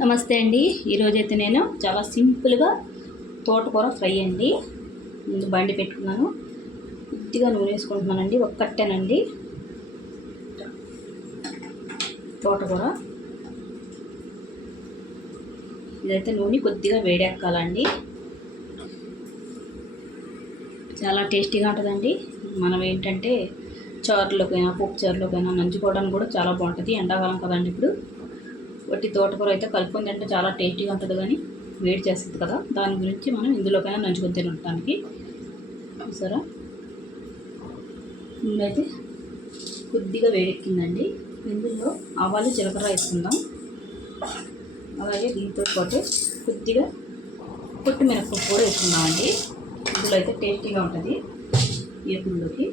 నమస్తే అండి. ఈరోజైతే నేను చాలా సింపుల్గా తోటకూర ఫ్రై అండి. ముందు బండి పెట్టుకున్నాను, కొద్దిగా నూనె వేసుకుంటున్నానండి. ఒక కట్టెనండి తోటకూర. ఇదైతే నూనె కొద్దిగా వేడెక్కాలండి. చాలా టేస్టీగా ఉంటుందండి. మనం ఏంటంటే చారులోకైనా పప్పు చారులోకైనా నంచుకోవడానికి కూడా చాలా బాగుంటుంది. ఎండాకాలం కదండి ఇప్పుడు. వట్టి తోటకూర అయితే కలుపుకొని తింటే చాలా టేస్టీగా ఉంటుంది, కానీ వేడి చేస్తుంది కదా, దాని గురించి మనం ఇందులోకైనా నంచుకొని తినడానికి. చూసారా, ముందైతే కొద్దిగా వేడెక్కిందండి. ఇందులో ఆవాలు జీలకర్ర వేసుకుందాం. అలాగే దీంతో పాటు కొద్దిగా పొట్టు కూడా వేసుకుందామండి. ఇందులో అయితే టేస్టీగా ఉంటుంది. ఏపుల్లోకి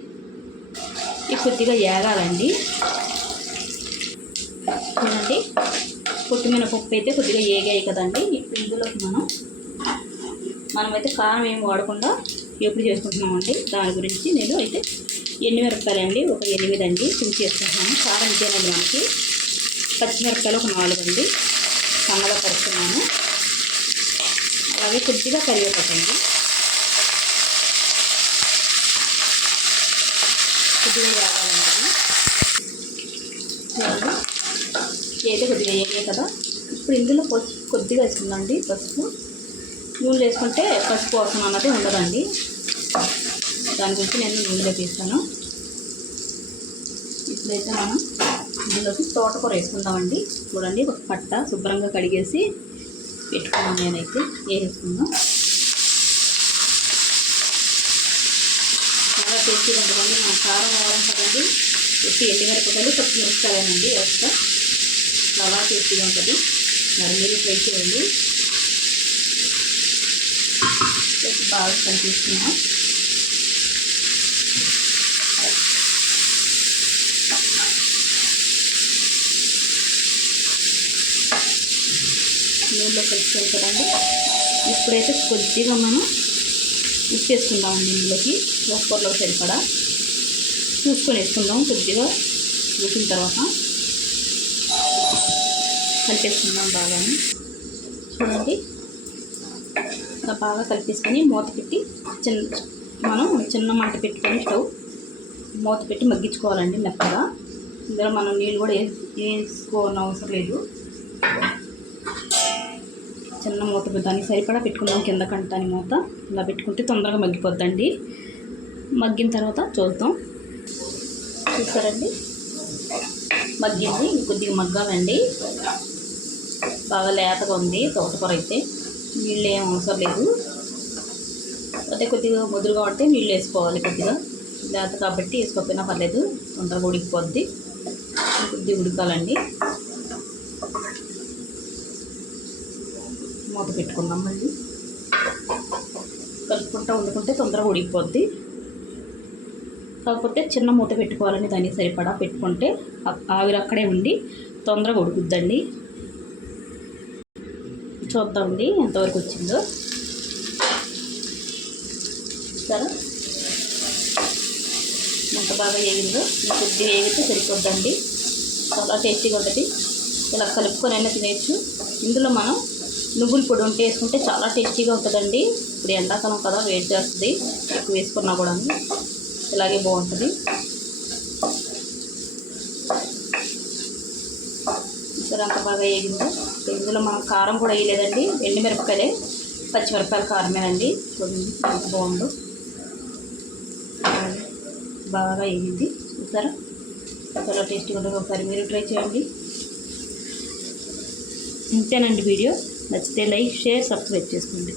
ఇది కొద్దిగా ఏగాలండి. చూడండి, పొట్టు అయితే కొద్దిగా ఏగాయి కదండి. ఇప్పుడు ఇందులోకి మనమైతే కారం ఏమి వాడకుండా ఎప్పుడు చేసుకుంటున్నామండి. దాని గురించి నేను అయితే ఎండుమిరపకాయలు అండి ఒక 8 అండి తుంచి వేసుకుంటున్నాను. కారం ఇచ్చేనండి మనకి. పచ్చిమిరపకాయలు ఒక 4 అండి సన్నగా కలుపుతున్నాను. అలాగే కొద్దిగా కరివేపాకండి, కొద్దిగా వేగాలండి. అయితే కొద్దిగా వేగాయి కదా. ఇప్పుడు ఇందులో పసుపు కొద్దిగా వేసుకుందండి. పసుపు నూనెలు వేసుకుంటే పసుపు వాసన అన్నది ఉండదండి. దాని గురించి నేను నూనెలో తీస్తాను. ఇప్పుడైతే మనం ఇందులోకి తోటకూర వేసుకుందామండి. చూడండి, ఒక పట్ట శుభ్రంగా కడిగేసి పెట్టుకున్నాను నేనైతే. వేసుకుందాం. చాలా టేస్టీగా ఉంటుందండి. మనం కారం వాడడం కదండి. ఎండుమిరపకాయలు పచ్చిమిరపకాయలండి వేస్తా. చాలా టేస్టీగా ఉంటుంది. మరి మీరు ట్రై చేయండి. బాగా కలిపిస్తున్నాం. నూనెలో కలుపుతాం కదండి. ఇప్పుడైతే కొద్దిగా మనం ఉప్పు వేసుకుందామండి. ఇందులోకి కూరలో సరిపడా చూసుకొని వేసుకుందాం. కొద్దిగా ఉప్పిన తర్వాత కలిపేసుకుందాం బాగా. చూడండి, ఇలా బాగా కలిపేసుకొని మూత పెట్టి మనం చిన్న మంట పెట్టుకొని స్టవ్ మూత పెట్టి మగ్గించుకోవాలండి మెత్తగా. ఇందులో మనం నీళ్ళు కూడా వేసుకోని అవసరం లేదు. చిన్న మూత దానికి సరిపడా పెట్టుకుందాం. కింద కంటాని మూత ఇలా పెట్టుకుంటే తొందరగా మగ్గిపోద్దండి. మగ్గిన తర్వాత చూద్దాం. చూసారండి, మగ్గింది. కొద్దిగా మగ్గాలండి. బాగా లేతగా ఉంది తోటకూర అయితే. నీళ్ళు ఏం అవసరం లేదు. అదే కొద్దిగా ముదురుగా ఉంటే నీళ్ళు వేసుకోవాలి. కొద్దిగా లేత కాబట్టి వేసుకోకపోయినా పర్లేదు, తొందరగా ఉడికిపోద్ది. కొద్దిగా ఉడకాలండి. మూత పెట్టుకుందాం. మళ్ళీ కలుపుకుంటూ వండుకుంటే తొందరగా ఉడికిపోద్ది. కాకపోతే చిన్న మూత పెట్టుకోవాలని దానికి సరిపడా పెట్టుకుంటే ఆవిరి అక్కడే ఉండి తొందరగా ఉడుకుద్దండి. చూద్దామండి ఎంతవరకు వచ్చిందో. సరే, ఎంత బాగా వేగిందో. కొద్దిగా వేగితే సరిపోద్దండి. చాలా టేస్టీగా ఉంటుంది. ఇలా కలుపుకొని అయినా తినేయచ్చు. ఇందులో మనం నువ్వుల పొడి ఉంటే వేసుకుంటే చాలా టేస్టీగా ఉంటుందండి. ఇప్పుడు ఎండాకాలం కదా, వేడి చేస్తుంది. ఎక్కువ వేసుకున్నా కూడా ఇలాగే బాగుంటుంది. సరే, అంత బాగా వేగిందో. ఇందులో మనం కారం కూడా వేయలేదండి. ఎండుమిరపకాయలే పచ్చిమిరపకాయల కారమేనండి. చూడండి ఎంత బాగుందో. బాగా వేగింది. చూసారా, చాలా టేస్టీగా ఉంటుంది. ఒకసారి మీరు ట్రై చేయండి. ఇంతేనండి వీడియో. నచ్చితే లైక్, షేర్, సబ్స్క్రైబ్ చేసుకోండి.